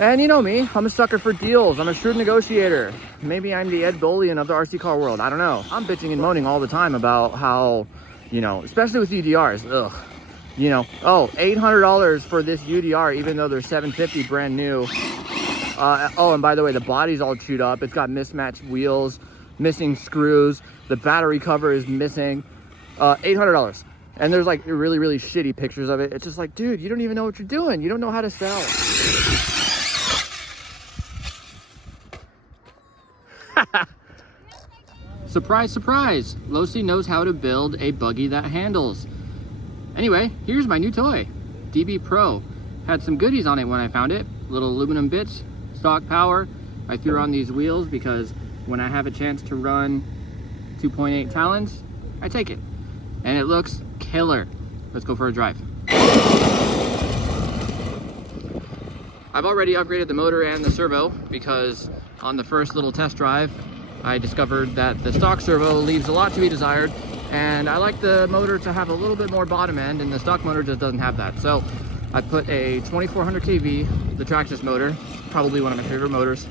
And you know me, I'm a sucker for deals. I'm a shrewd negotiator. Maybe I'm the Ed Bolian of the RC car world. I don't know. I'm bitching and moaning all the time about how, you know, especially with UDRs, ugh. You know, oh, $800 for this UDR, even though they're $750 brand new. Oh, and by the way, the body's all chewed up. It's got mismatched wheels, missing screws. The battery cover is missing. $800. And there's like really, really shitty pictures of it. It's just like, dude, you don't even know what you're doing. You don't know how to sell. Surprise, surprise. Losi knows how to build a buggy that handles. Anyway, here's my new toy, DB Pro. Had some goodies on it when I found it. Little aluminum bits, stock power. I threw on these wheels because when I have a chance to run 2.8 Talons, I take it. And it looks killer. Let's go for a drive. I've already upgraded the motor and the servo because on the first little test drive, I discovered that the stock servo leaves a lot to be desired, and I like the motor to have a little bit more bottom end, and the stock motor just doesn't have that. So I put a 2400 kV, the Traxxas motor, probably one of my favorite motors,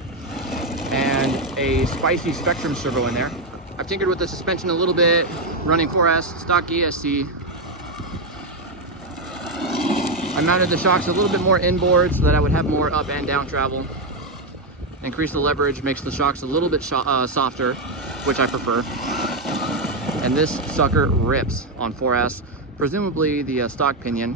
and a spicy Spectrum servo in there. I've tinkered with the suspension a little bit, running 4S, stock ESC. I mounted the shocks a little bit more inboard so that I would have more up and down travel. Increase the leverage, makes the shocks a little bit softer, which I prefer. And this sucker rips on 4S. Presumably the stock pinion.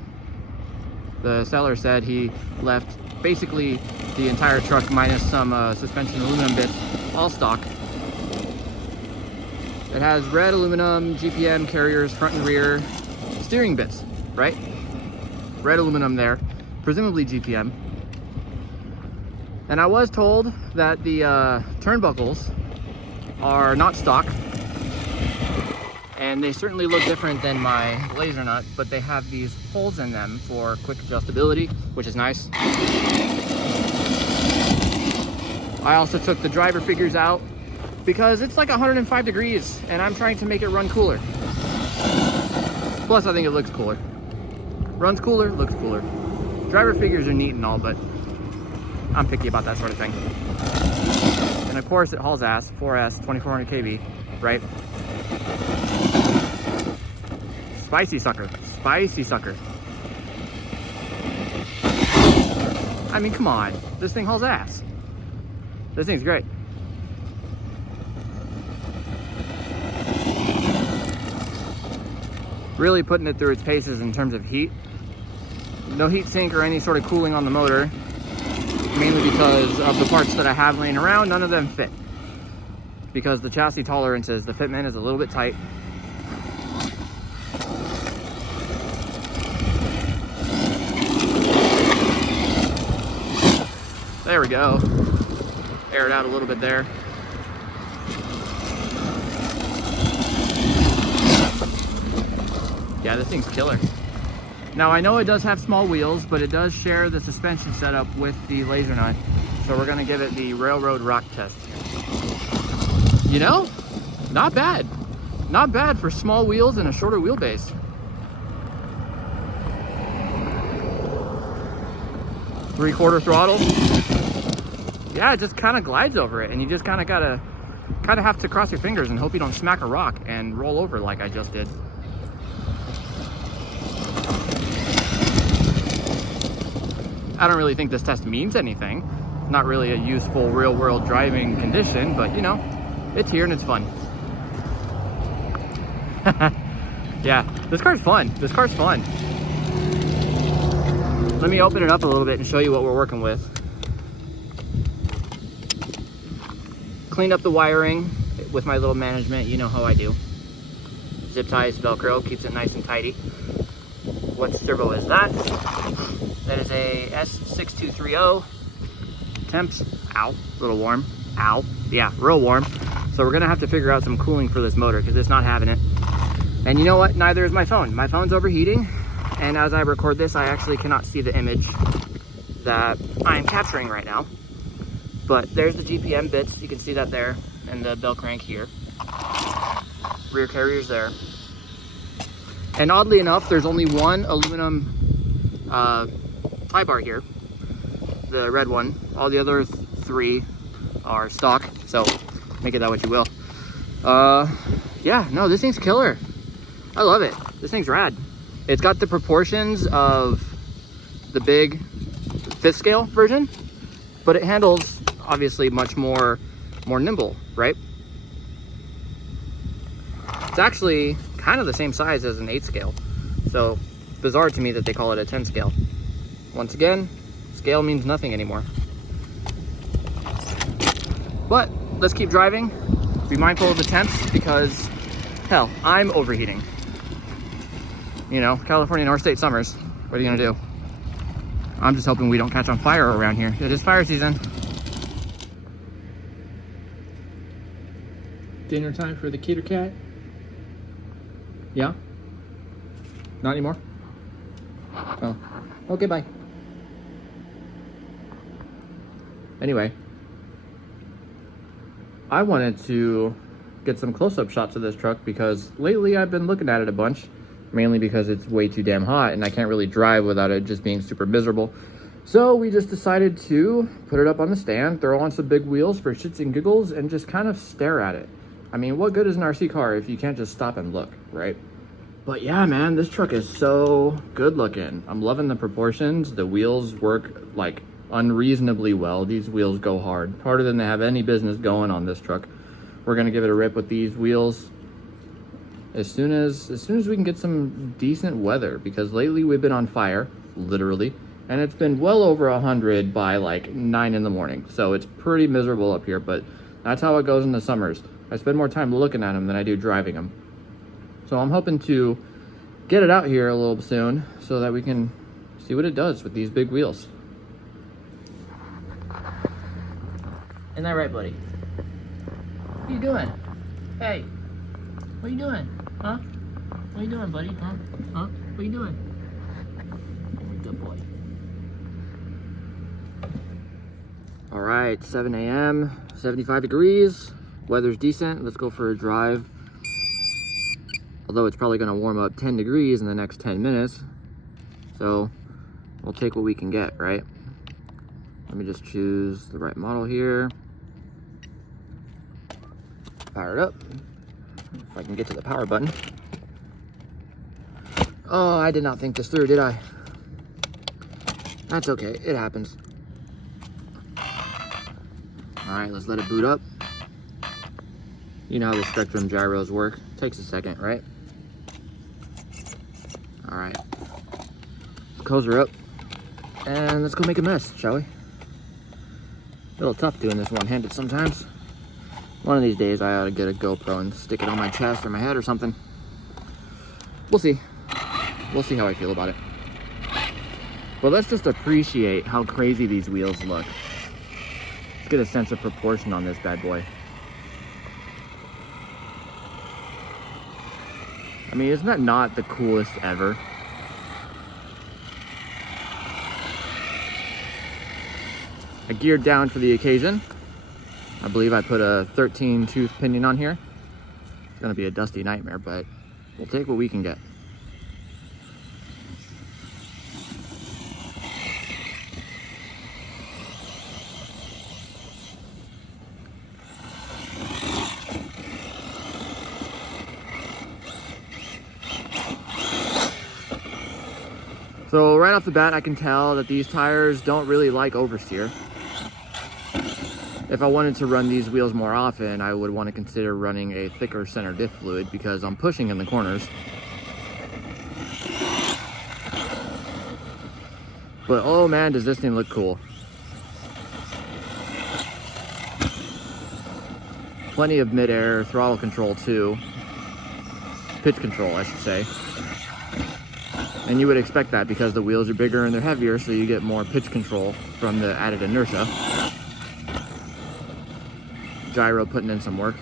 The seller said he left basically the entire truck minus some suspension aluminum bits, all stock. It has red aluminum GPM carriers, front and rear, steering bits, right? Red aluminum there, presumably GPM. And I was told that the turnbuckles are not stock, and they certainly look different than my laser nut, but they have these holes in them for quick adjustability, which is nice. I also took the driver figures out because it's like 105 degrees and I'm trying to make it run cooler. Plus I think it looks cooler. Runs cooler, looks cooler. Driver figures are neat and all, but I'm picky about that sort of thing. And of course it hauls ass, 4S, 2400 kV, right? Spicy sucker, spicy sucker. I mean, come on, this thing hauls ass. This thing's great. Really putting it through its paces in terms of heat. No heat sink or any sort of cooling on the motor, mainly because of the parts that I have laying around, none of them fit. Because the chassis tolerances, the fitment is a little bit tight. There we go. Air it out a little bit there. Yeah, this thing's killer. Now I know it does have small wheels, but it does share the suspension setup with the laser nut. So we're gonna give it the railroad rock test. You know, not bad. Not bad for small wheels and a shorter wheelbase. Three-quarter throttle. Yeah, it just kind of glides over it, and you just kind of have to cross your fingers and hope you don't smack a rock and roll over like I just did. I don't really think this test means anything. Not really a useful real-world driving condition, but you know, it's here and it's fun. Yeah, this car's fun. This car's fun. Let me open it up a little bit and show you what we're working with. Cleaned up the wiring with my little management. You know how I do. Zip ties, Velcro, keeps it nice and tidy. What servo is that? That is a S6230. Temps, ow, a little warm. Ow, yeah, real warm. So we're gonna have to figure out some cooling for this motor because it's not having it. And you know what? Neither is my phone. My phone's overheating. And as I record this, I actually cannot see the image that I'm capturing right now. But there's the GPM bits. You can see that there. And the bell crank here. Rear carriers there. And oddly enough, there's only one aluminum tie bar here. the red one. All the other 3 are stock, so make it that what you will. Yeah, no, this thing's killer. I love it. This thing's rad. It's got the proportions of the big 5th scale version, but it handles obviously much more nimble, right? It's actually kind of the same size as an 8 scale. So bizarre to me that they call it a 10 scale. Once again, scale means nothing anymore. But let's keep driving. Be mindful of the temps because hell, I'm overheating. You know, California North State summers. What are you gonna do? I'm just hoping we don't catch on fire around here. It is fire season. Dinner time for the kitty cat. Yeah? Not anymore? Oh. Okay, bye. Anyway. I wanted to get some close-up shots of this truck because lately I've been looking at it a bunch. Mainly because it's way too damn hot and I can't really drive without it just being super miserable. So we just decided to put it up on the stand, throw on some big wheels for shits and giggles, and just kind of stare at it. I mean, what good is an RC car if you can't just stop and look, right? But yeah, man, this truck is so good looking. I'm loving the proportions. The wheels work like unreasonably well. These wheels go hard, harder than they have any business going on this truck. We're gonna give it a rip with these wheels as soon as we can get some decent weather, because lately we've been on fire, literally, and it's been well over 100 by like 9 in the morning. So it's pretty miserable up here, but that's how it goes in the summers. I spend more time looking at them than I do driving them. So I'm hoping to get it out here a little soon so that we can see what it does with these big wheels. Isn't that right, buddy? What are you doing? Hey, what are you doing? Huh? What are you doing, buddy? Huh? Huh? What are you doing? Good boy. All right, 7 a.m., 75 degrees. Weather's decent. Let's go for a drive. Although it's probably gonna warm up 10 degrees in the next 10 minutes. So we'll take what we can get, right? Let me just choose the right model here. Fire it up. If I can get to the power button. Oh, I did not think this through, did I? That's okay, it happens. All right, let's let it boot up. You know how the Spectrum gyros work. Takes a second, right? All right, let's close her up and let's go make a mess, shall we? A little tough doing this one-handed sometimes. One of these days I ought to get a GoPro and stick it on my chest or my head or something. We'll see. We'll see how I feel about it. But let's just appreciate how crazy these wheels look. Let's get a sense of proportion on this bad boy. I mean, isn't that not the coolest ever? I geared down for the occasion. I believe I put a 13 tooth pinion on here. It's gonna be a dusty nightmare, but we'll take what we can get. So right off the bat, I can tell that these tires don't really like oversteer. If I wanted to run these wheels more often, I would want to consider running a thicker center diff fluid because I'm pushing in the corners. But oh man, does this thing look cool. Plenty of mid-air throttle control too. Pitch control, I should say. And you would expect that because the wheels are bigger and they're heavier, so you get more pitch control from the added inertia. Gyro putting in some work.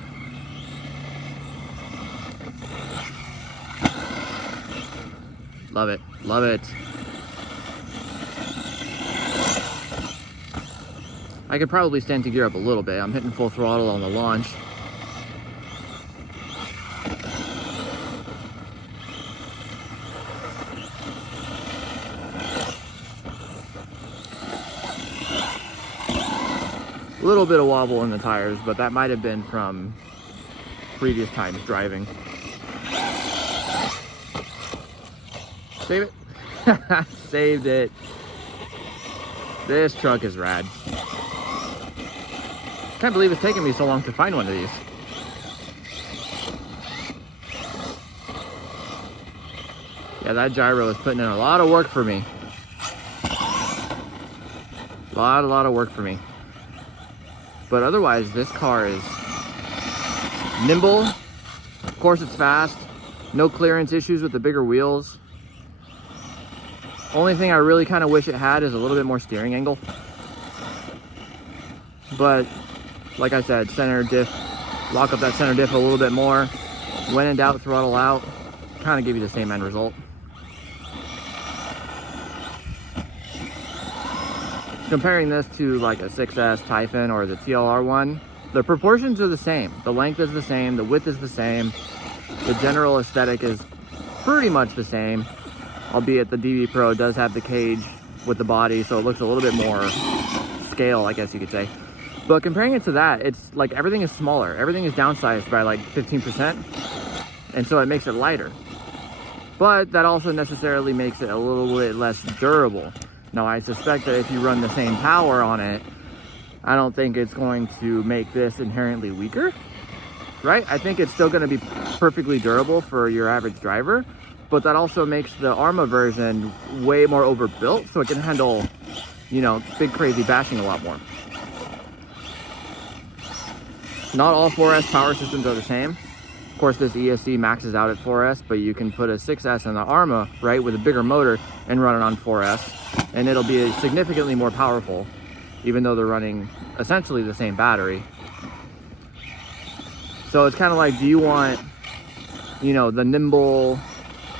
Love it, love it. I could probably stand to gear up a little bit. I'm hitting full throttle on the launch. A little bit of wobble in the tires, but that might have been from previous times driving. Save it. Saved it. This truck is rad. Can't believe it's taken me so long to find one of these. Yeah, that gyro is putting in a lot of work for me. A lot of work for me. But otherwise, this car is nimble. Of course, it's fast. No clearance issues with the bigger wheels. Only thing I really kind of wish it had is a little bit more steering angle. But like I said, center diff, lock up that center diff a little bit more. When in doubt, throttle out. Kind of give you the same end result. Comparing this to like a 6S Typhon or the TLR one, the proportions are the same. The length is the same, the width is the same. The general aesthetic is pretty much the same, albeit the DB Pro does have the cage with the body, so it looks a little bit more scale, I guess you could say. But comparing it to that, it's like everything is smaller. Everything is downsized by like 15%, and so it makes it lighter. But that also necessarily makes it a little bit less durable. Now, I suspect that if you run the same power on it, I don't think it's going to make this inherently weaker, right? I think it's still going to be perfectly durable for your average driver, but that also makes the Arma version way more overbuilt, so it can handle, you know, big crazy bashing a lot more. Not all 4S power systems are the same. Of course, this ESC maxes out at 4S, but you can put a 6S in the Arma, right, with a bigger motor and run it on 4S, and it'll be significantly more powerful, even though they're running essentially the same battery. So it's kind of like, do you want, you know, the nimble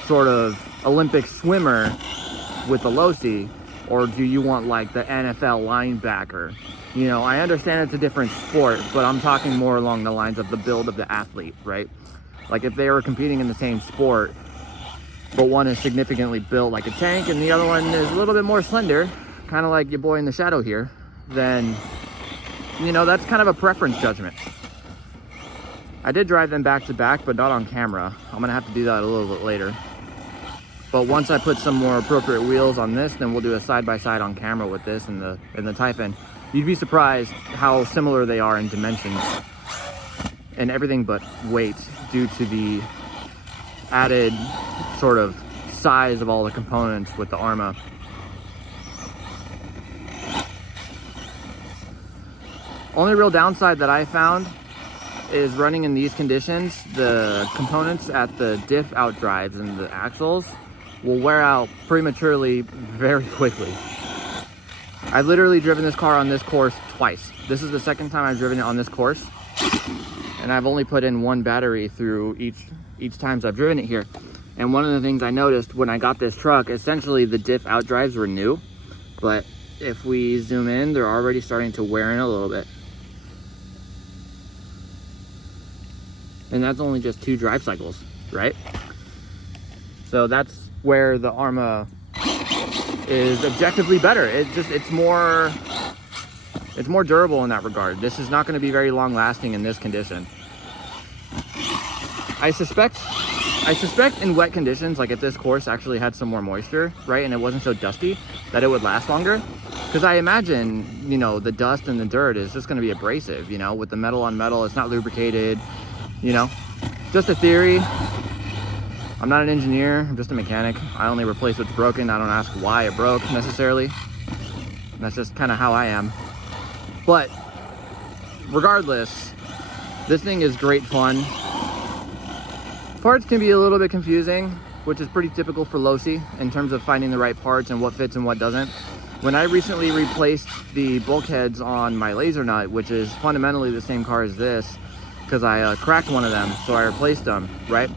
sort of Olympic swimmer with the Losi, or do you want like the NFL linebacker? You know, I understand it's a different sport, but I'm talking more along the lines of the build of the athlete, right? Like if they were competing in the same sport, but one is significantly built like a tank and the other one is a little bit more slender, kind of like your boy in the shadow here, then, you know, that's kind of a preference judgment. I did drive them back to back, but not on camera. I'm gonna have to do that a little bit later. But once I put some more appropriate wheels on this, then we'll do a side-by-side on camera with this and the Typhon. You'd be surprised how similar they are in dimensions and everything but weight, due to the added sort of size of all the components with the Arma. Only real downside that I found is running in these conditions, the components at the diff outdrives and the axles will wear out prematurely very quickly. I've literally driven this car on this course twice. This is the second time I've driven it on this course, and I've only put in one battery through each times I've driven it here. And one of the things I noticed when I got this truck, essentially the diff outdrives were new, but if we zoom in, they're already starting to wear in a little bit. And that's only just 2 drive cycles, right? So that's where the Arma is objectively better. It's more durable in that regard. This is not going to be very long lasting in this condition. I suspect in wet conditions, like if this course actually had some more moisture, right, and it wasn't so dusty, that it would last longer. Because I imagine, you know, the dust and the dirt is just going to be abrasive, you know, with the metal on metal, it's not lubricated, you know. Just a theory. I'm not an engineer, I'm just a mechanic. I only replace what's broken. I don't ask why it broke necessarily. And that's just kind of how I am. But regardless, this thing is great fun. Parts can be a little bit confusing, which is pretty typical for Losi in terms of finding the right parts and what fits and what doesn't. When I recently replaced the bulkheads on my laser nut, which is fundamentally the same car as this, because I cracked one of them, so I replaced them, right?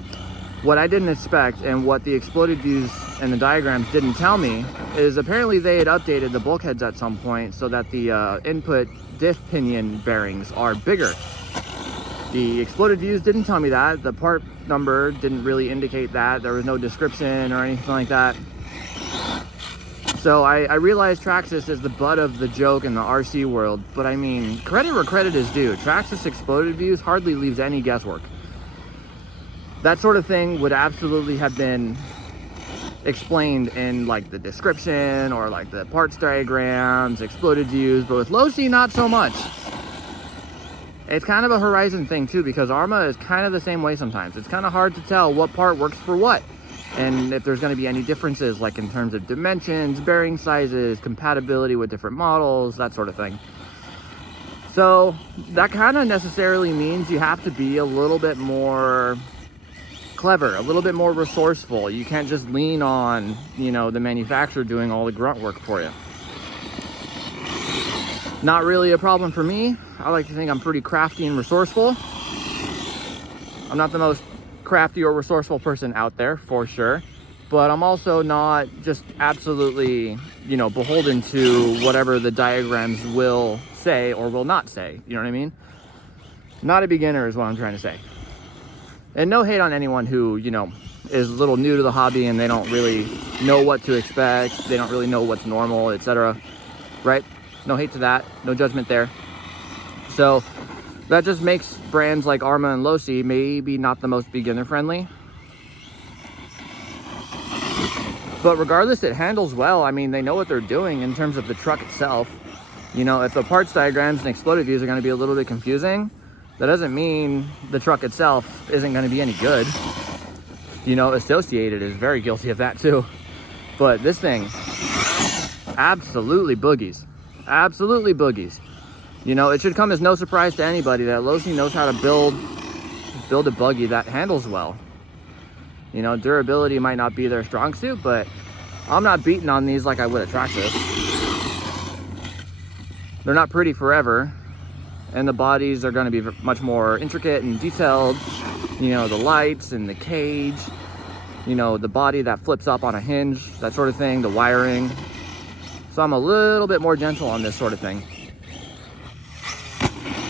What I didn't expect, and what the exploded views and the diagrams didn't tell me, is apparently they had updated the bulkheads at some point so that the input diff pinion bearings are bigger. The exploded views didn't tell me that. The part number didn't really indicate that. There was no description or anything like that. So I realize Traxxas is the butt of the joke in the RC world, but I mean, credit where credit is due. Traxxas exploded views hardly leaves any guesswork. That sort of thing would absolutely have been explained in like the description or like the parts diagrams, exploded views, but with Losi, not so much. It's kind of a Horizon thing too, because Arma is kind of the same way sometimes. It's kind of hard to tell what part works for what, and if there's going to be any differences, like in terms of dimensions, bearing sizes, compatibility with different models, that sort of thing. So that kind of necessarily means you have to be a little bit more clever, a little bit more resourceful. You can't just lean on, you know, the manufacturer doing all the grunt work for you. Not really a problem for me. I like to think I'm pretty crafty and resourceful. I'm not the most crafty or resourceful person out there, for sure, but I'm also not just absolutely, you know, beholden to whatever the diagrams will say or will not say. You know what I mean? Not a beginner is what I'm trying to say. And no hate on anyone who, you know, is a little new to the hobby and they don't really know what to expect. They don't really know what's normal, etc. Right? No hate to that. No judgment there. So that just makes brands like Arma and Losi maybe not the most beginner friendly. But regardless, it handles well. I mean, they know what they're doing in terms of the truck itself. You know, if the parts diagrams and exploded views are going to be a little bit confusing, that doesn't mean the truck itself isn't going to be any good. You know, Associated is very guilty of that too. But this thing, absolutely boogies. Absolutely boogies. You know, it should come as no surprise to anybody that Losi knows how to build a buggy that handles well. You know, durability might not be their strong suit, but I'm not beating on these like I would a Traxxas. They're not pretty forever, and the bodies are going to be much more intricate and detailed. You know, the lights and the cage, you know, the body that flips up on a hinge, that sort of thing, the wiring. So I'm a little bit more gentle on this sort of thing.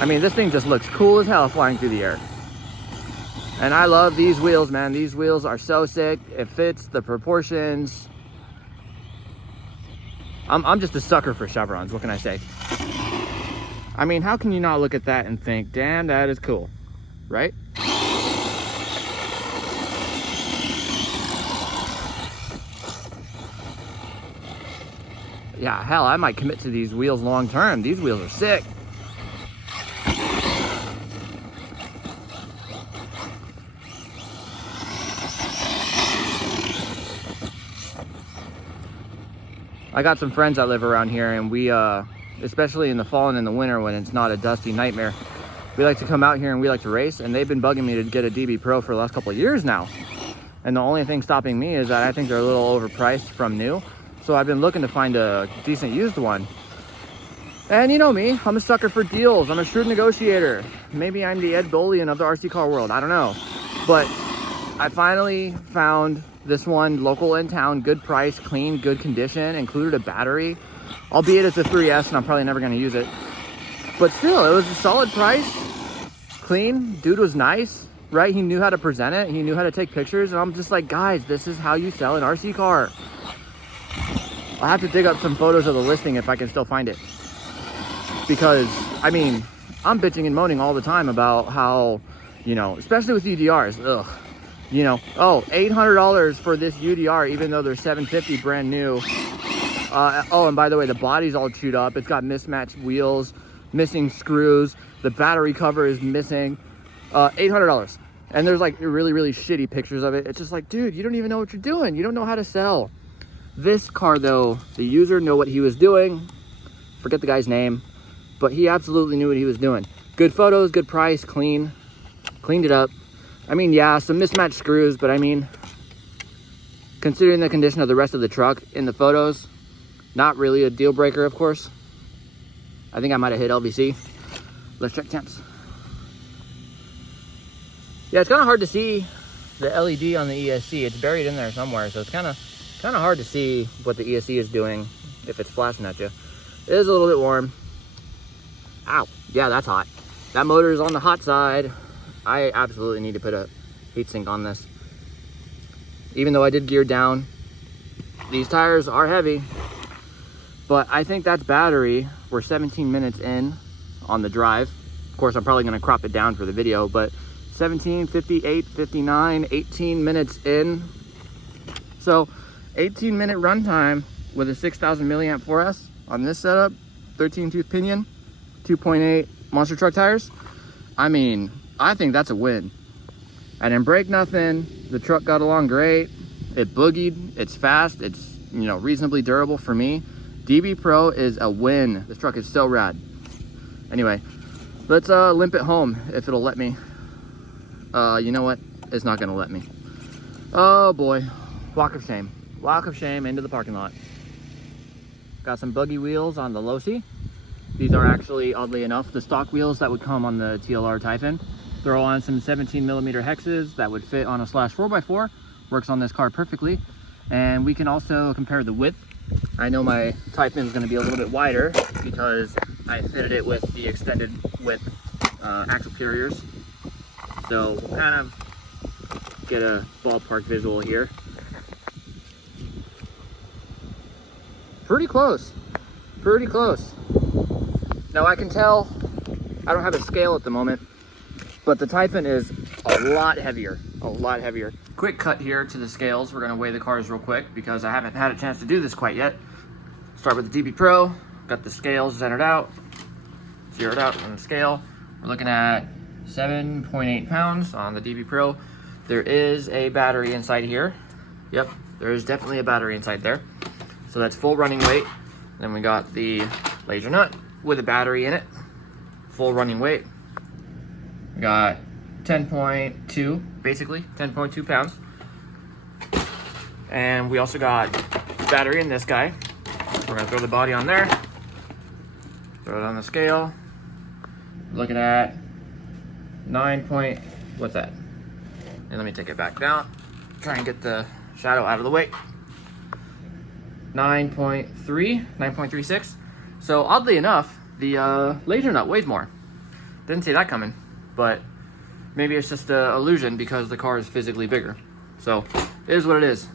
I mean, this thing just looks cool as hell flying through the air. And I love these wheels, man. These wheels are so sick. It fits the proportions. I'm just a sucker for chevrons. What can I say? I mean, how can you not look at that and think, damn, that is cool, right? Yeah, hell, I might commit to these wheels long term. These wheels are sick. I got some friends that live around here, and we, especially in the fall and in the winter when it's not a dusty nightmare, we like to come out here and we like to race, and they've been bugging me to get a DB Pro for the last couple of years now. And the only thing stopping me is that I think they're a little overpriced from new. So I've been looking to find a decent used one. And you know me, I'm a sucker for deals. I'm a shrewd negotiator. Maybe I'm the Ed Bolian of the RC car world, I don't know. But I finally found this one local in town, good price, clean, good condition, included a battery. Albeit it's a 3S and I'm probably never gonna use it. But still, it was a solid price, clean, dude was nice, right? He knew how to present it, he knew how to take pictures, and I'm just like, guys, this is how you sell an RC car. I'll have to dig up some photos of the listing if I can still find it. Because, I mean, I'm bitching and moaning all the time about how, you know, especially with UDRs, ugh. You know, oh, $800 for this UDR, even though they're $750 brand new. Oh, and by the way, the body's all chewed up. It's got mismatched wheels, missing screws. The battery cover is missing. $800. And there's like really, really shitty pictures of it. It's just like, dude, you don't even know what you're doing. You don't know how to sell. This car, though, the user knew what he was doing. Forget the guy's name, but he absolutely knew what he was doing. Good photos, good price, clean. Cleaned it up. I mean, yeah, some mismatched screws, but I mean, considering the condition of the rest of the truck in the photos, not really a deal breaker, of course. I think I might have hit LVC. Let's check temps. Yeah, it's kind of hard to see the LED on the ESC. It's buried in there somewhere, so it's kind of hard to see what the ESC is doing if it's flashing at you. It is a little bit warm. Ow, yeah, that's hot. That motor is on the hot side. I absolutely need to put a heatsink on this. Even though I did gear down, these tires are heavy. But I think that's battery. We're 17 minutes in on the drive. Of course, I'm probably gonna crop it down for the video, but 17, 58, 59, 18 minutes in. So 18-minute runtime with a 6,000 milliamp 4S on this setup, 13 tooth pinion, 2.8 monster truck tires. I mean, I think that's a win. I didn't break nothing. The truck got along great. It boogied, it's fast, it's, you know, reasonably durable for me. DB Pro is a win. This truck is so rad. Anyway, let's limp it home if it'll let me. You know what? It's not gonna let me. Oh boy, walk of shame. Walk of shame into the parking lot. Got some buggy wheels on the Losi. These are actually, oddly enough, the stock wheels that would come on the TLR Typhon. Throw on some 17mm hexes that would fit on a slash 4x4. Works on this car perfectly. And we can also compare the width. I know my Typhon is going to be a little bit wider because I fitted it with the extended width axle carriers. So we'll kind of get a ballpark visual here. Pretty close, pretty close. Now I can tell, I don't have a scale at the moment, but the Typhon is a lot heavier, a lot heavier. Quick cut here to the scales. We're gonna weigh the cars real quick because I haven't had a chance to do this quite yet. Start with the DB Pro, got the scales centered out, zeroed out on the scale. We're looking at 7.8 pounds on the DB Pro. There is a battery inside here. Yep, there is definitely a battery inside there. So that's full running weight. Then we got the laser nut with a battery in it, full running weight. We got 10.2, basically 10.2 pounds. And we also got battery in this guy. We're gonna throw the body on there, throw it on the scale. We're looking at 9 what's that? And let me take it back down. Try and get the shadow out of the way. 9.36. So oddly enough, the laser nut weighs more. Didn't see that coming, but maybe it's just an illusion because the car is physically bigger. So it is what it is.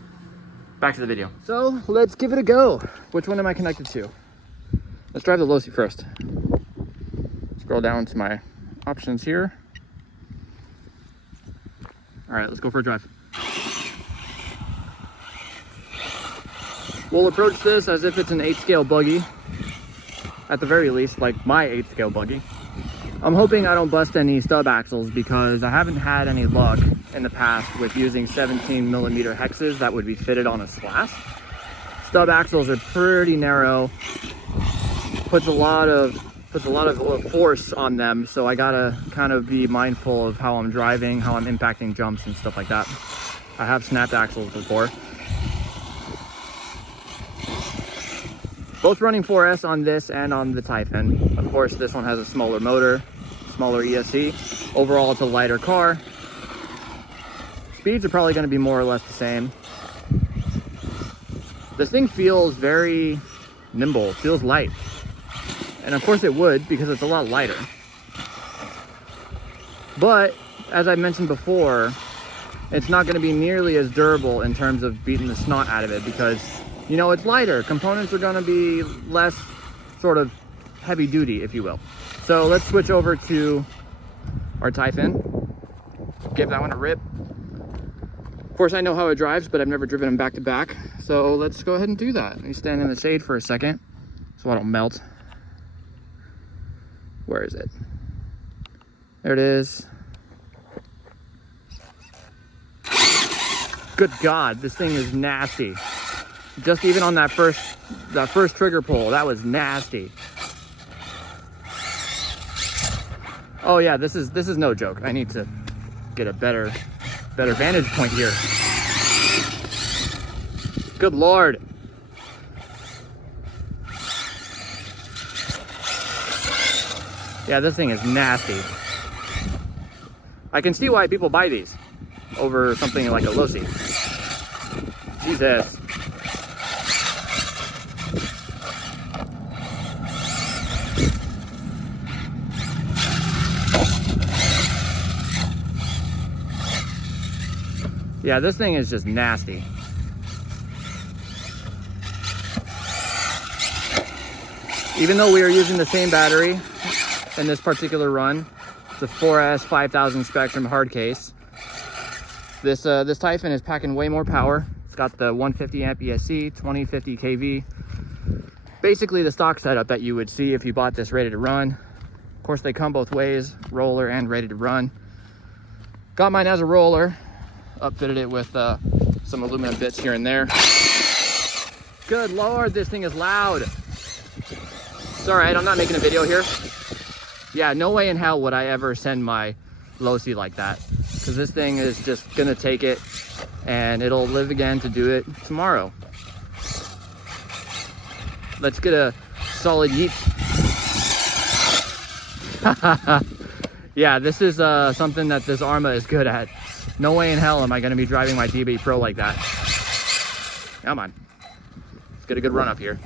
Back to the video. So let's give it a go. Which one am I connected to? Let's drive the Losi first. Scroll down to my options here. All right, let's go for a drive. We'll approach this as if it's an 8-scale buggy, at the very least, like my 8-scale buggy. I'm hoping I don't bust any stub axles because I haven't had any luck in the past with using 17mm hexes that would be fitted on a slash. Stub axles are pretty narrow, puts a lot of force on them, so I gotta kind of be mindful of how I'm driving, how I'm impacting jumps and stuff like that. I have snapped axles before. Both running 4S on this and on the Typhon. Of course, this one has a smaller motor, smaller ESC. Overall, it's a lighter car. Speeds are probably going to be more or less the same. This thing feels very nimble, feels light. And of course it would because it's a lot lighter. But, as I mentioned before, it's not going to be nearly as durable in terms of beating the snot out of it because, you know, it's lighter. Components are going to be less sort of heavy duty, if you will. So let's switch over to our Typhon. Give that one a rip. Of course, I know how it drives, but I've never driven them back to back. So let's go ahead and do that. Let me stand in the shade for a second so I don't melt. Where is it? There it is. Good God, this thing is nasty. Just even on that first trigger pull, that was nasty. Oh yeah, this is no joke. I need to get a better vantage point here. Good Lord. Yeah, this thing is nasty. I can see why people buy these over something like a Losi. Jesus. Yeah, this thing is just nasty. Even though we are using the same battery in this particular run, the 4S 5000 Spectrum hard case, this Typhon is packing way more power. It's got the 150 amp ESC, 2050 kV. Basically the stock setup that you would see if you bought this ready to run. Of course, they come both ways, roller and ready to run. Got mine as a roller, upfitted it with some aluminum bits here and there. Good Lord, this thing is loud. It's all right, I'm not making a video here. Yeah, no way in hell would I ever send my Losi like that, because this thing is just gonna take it and it'll live again to do it tomorrow. Let's get a solid yeet. Yeah, this is something that this Arrma is good at. No way in hell am I gonna be driving my DB Pro like that. Come on, let's get a good run up here.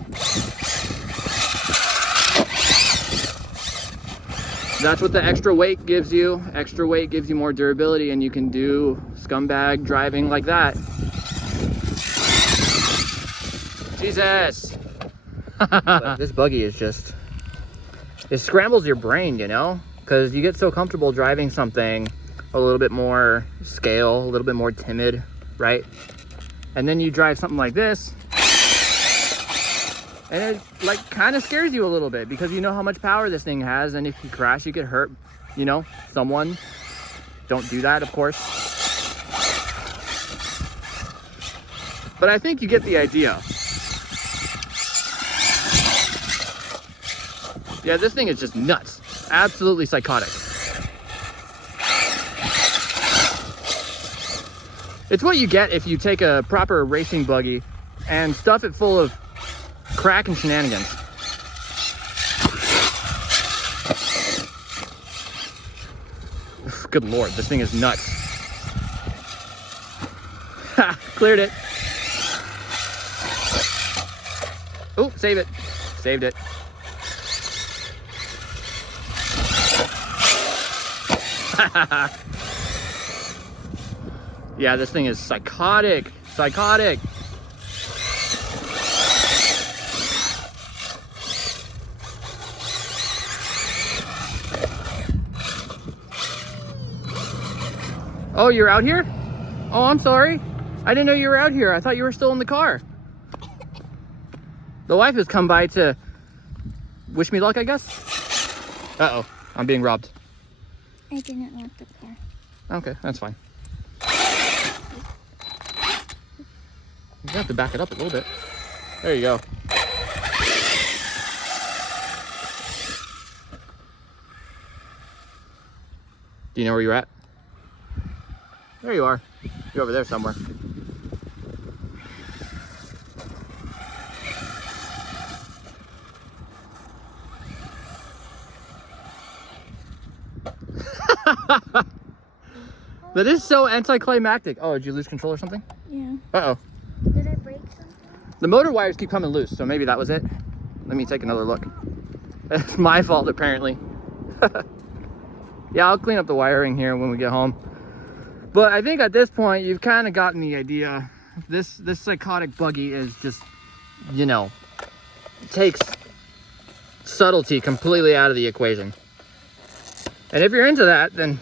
That's what the extra weight gives you. Extra weight gives you more durability, and you can do scumbag driving like that. Jesus. This buggy is just, it scrambles your brain, you know? Because you get so comfortable driving something a little bit more scale, a little bit more timid, right? And then you drive something like this, and it like kind of scares you a little bit, because you know how much power this thing has, and if you crash, you get hurt, you know, someone. Don't do that, of course. But I think you get the idea. Yeah, this thing is just nuts. Absolutely psychotic. It's what you get if you take a proper racing buggy and stuff it full of crack and shenanigans. Good Lord, this thing is nuts. Ha, cleared it. Oh, save it. Saved it. Yeah, this thing is psychotic. Psychotic. Oh, you're out here? Oh, I'm sorry. I didn't know you were out here. I thought you were still in the car. The wife has come by to wish me luck, I guess. Uh-oh, I'm being robbed. I didn't lock the car. Okay, that's fine. You have to back it up a little bit. There you go. Do you know where you're at? There you are. You're over there somewhere. That is so anticlimactic. Oh, did you lose control or something? Yeah. Uh-oh. Did I break something? The motor wires keep coming loose, so maybe that was it. Let me take another look. It's my fault, apparently. Yeah, I'll clean up the wiring here when we get home. But I think at this point, you've kind of gotten the idea. This psychotic buggy is just, you know, takes subtlety completely out of the equation. And if you're into that, then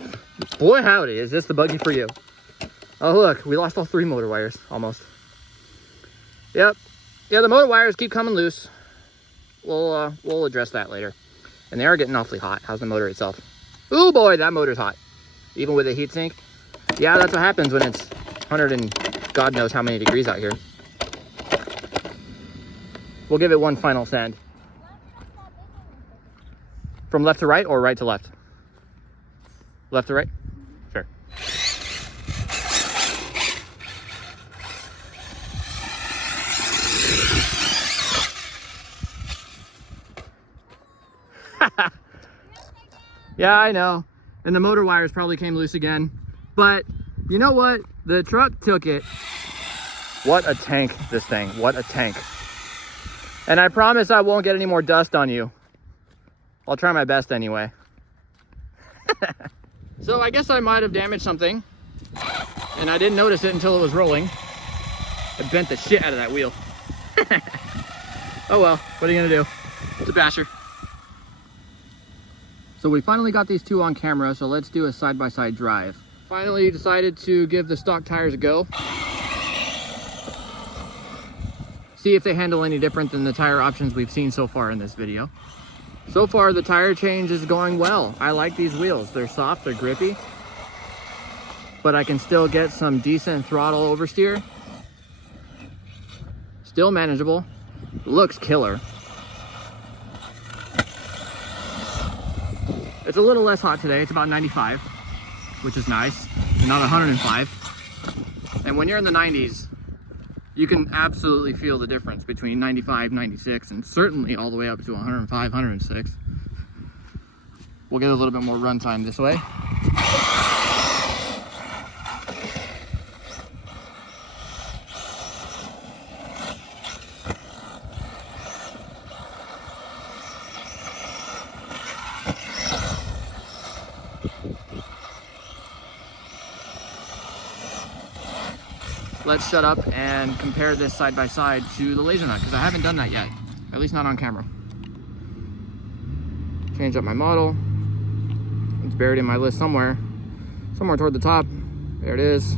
boy howdy, is this the buggy for you. Oh look, we lost all 3 motor wires, almost. Yep, yeah, the motor wires keep coming loose. We'll address that later. And they are getting awfully hot. How's the motor itself? Ooh boy, that motor's hot. Even with a heatsink. Yeah, that's what happens when it's 100 and God knows how many degrees out here. We'll give it one final send. From left to right or right to left? Left to right? Sure. Yeah, I know. And the motor wires probably came loose again. But you know what? The truck took it. What a tank, this thing. What a tank. And I promise I won't get any more dust on you. I'll try my best anyway. So I guess I might have damaged something. And I didn't notice it until it was rolling. I bent the shit out of that wheel. Oh well, what are you gonna do? It's a basher. So we finally got these two on camera, so let's do a side-by-side drive. Finally decided to give the stock tires a go. See if they handle any different than the tire options we've seen so far in this video. So far, the tire change is going well. I like these wheels. They're soft, they're grippy, but I can still get some decent throttle oversteer. Still manageable. Looks killer. It's a little less hot today. It's about 95, which is nice. Not 105. And when you're in the 90s, you can absolutely feel the difference between 95, 96, and certainly all the way up to 105, 106. We'll get a little bit more run time this way. Let's shut up and compare this side by side to the laser nut, because I haven't done that yet, at least not on camera. Change up my model. It's buried in my list somewhere toward the top. There it is,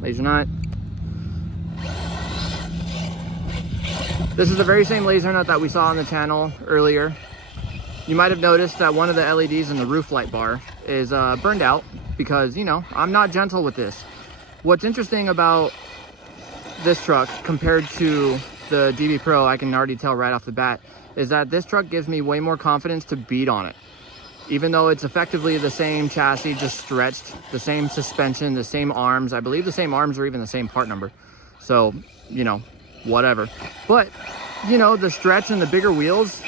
laser nut. This is the very same laser nut that we saw on the channel earlier. You might have noticed that one of the LEDs in the roof light bar is burned out because, you know, I'm not gentle with this. What's interesting about this truck compared to the DB Pro, I can already tell right off the bat, is that this truck gives me way more confidence to beat on it. Even though it's effectively the same chassis, just stretched, the same suspension, the same arms. I believe the same arms are even the same part number. So, you know, whatever. But, you know, the stretch and the bigger wheels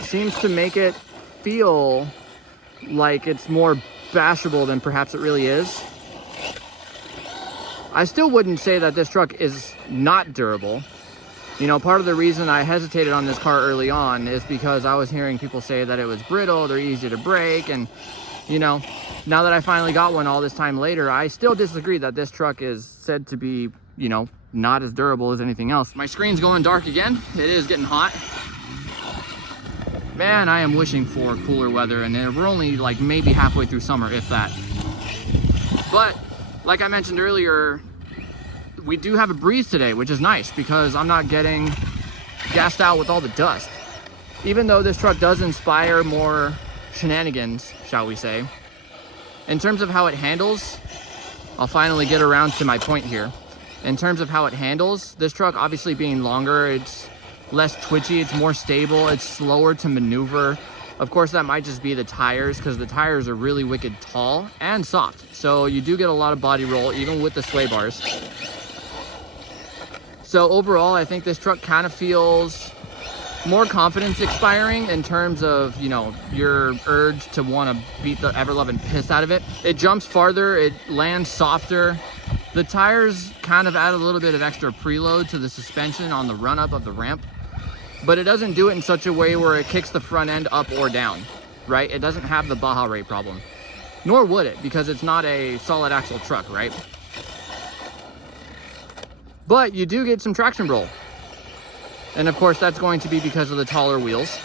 seems to make it feel like it's more bashable than perhaps it really is. I still wouldn't say that this truck is not durable. You know, part of the reason I hesitated on this car early on is because I was hearing people say that it was brittle, they're easy to break, and, you know, now that I finally got one all this time later, I still disagree that this truck is said to be, you know, not as durable as anything else. My screen's going dark again. It is getting hot. Man, I am wishing for cooler weather, and we're only like maybe halfway through summer, if that. But like I mentioned earlier, we do have a breeze today, which is nice because I'm not getting gassed out with all the dust. Even though this truck does inspire more shenanigans, shall we say. In terms of how it handles, I'll finally get around to my point here. In terms of how it handles, this truck obviously being longer, it's less twitchy, it's more stable, it's slower to maneuver. Of course, that might just be the tires, because the tires are really wicked tall and soft. So you do get a lot of body roll, even with the sway bars. So overall, I think this truck kind of feels more confidence expiring in terms of, you know, your urge to want to beat the ever-loving piss out of it. It jumps farther, it lands softer. The tires kind of add a little bit of extra preload to the suspension on the run-up of the ramp. But it doesn't do it in such a way where it kicks the front end up or down, right? It doesn't have the Baja rate problem. Nor would it, because it's not a solid axle truck, right? But you do get some traction roll. And of course, that's going to be because of the taller wheels.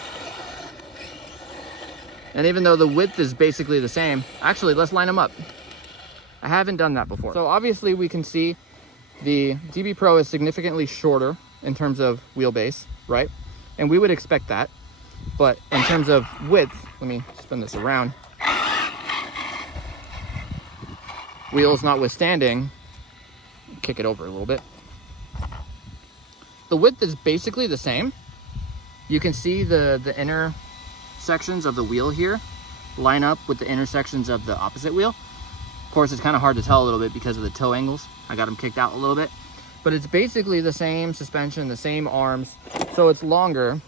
And even though the width is basically the same, actually, let's line them up. I haven't done that before. So obviously we can see the DB Pro is significantly shorter in terms of wheelbase, right? And we would expect that. But in terms of width, let me spin this around. Wheels notwithstanding, kick it over a little bit. The width is basically the same. You can see the inner sections of the wheel here line up with the intersections of the opposite wheel. Of course, it's kind of hard to tell a little bit because of the toe angles. I got them kicked out a little bit. But it's basically the same suspension, the same arms. So it's longer.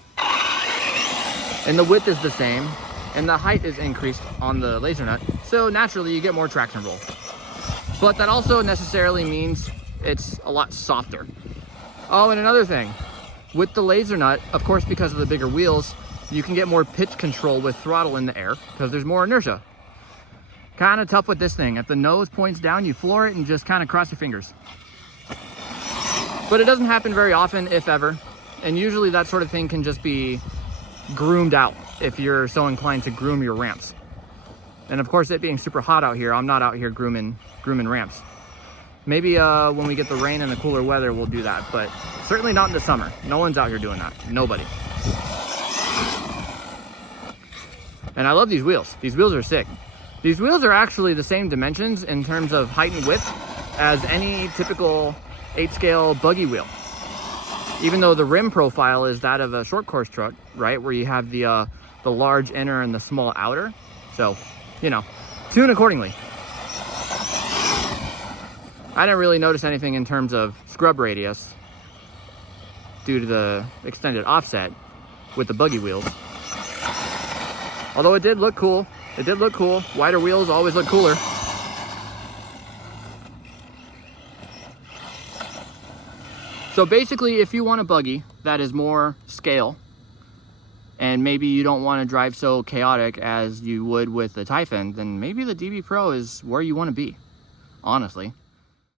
And the width is the same. And the height is increased on the laser nut. So naturally, you get more traction roll. But that also necessarily means it's a lot softer. Oh, and another thing. With the laser nut, of course, because of the bigger wheels, you can get more pitch control with throttle in the air because there's more inertia. Kind of tough with this thing. If the nose points down, you floor it and just kind of cross your fingers. But it doesn't happen very often, if ever. And usually that sort of thing can just be groomed out if you're so inclined to groom your ramps. And of course, it being super hot out here, I'm not out here grooming ramps. Maybe when we get the rain and the cooler weather, we'll do that, but certainly not in the summer. No one's out here doing that. Nobody. And I love these wheels. These wheels are sick. These wheels are actually the same dimensions in terms of height and width as any typical 8-scale buggy wheel. Even though the rim profile is that of a short course truck, right? Where you have the large inner and the small outer. So, you know, tune accordingly. I didn't really notice anything in terms of scrub radius due to the extended offset with the buggy wheels. Although it did look cool. It did look cool. Wider wheels always look cooler. So basically, if you want a buggy that is more scale, and maybe you don't want to drive so chaotic as you would with the Typhon, then maybe the DB Pro is where you want to be, honestly.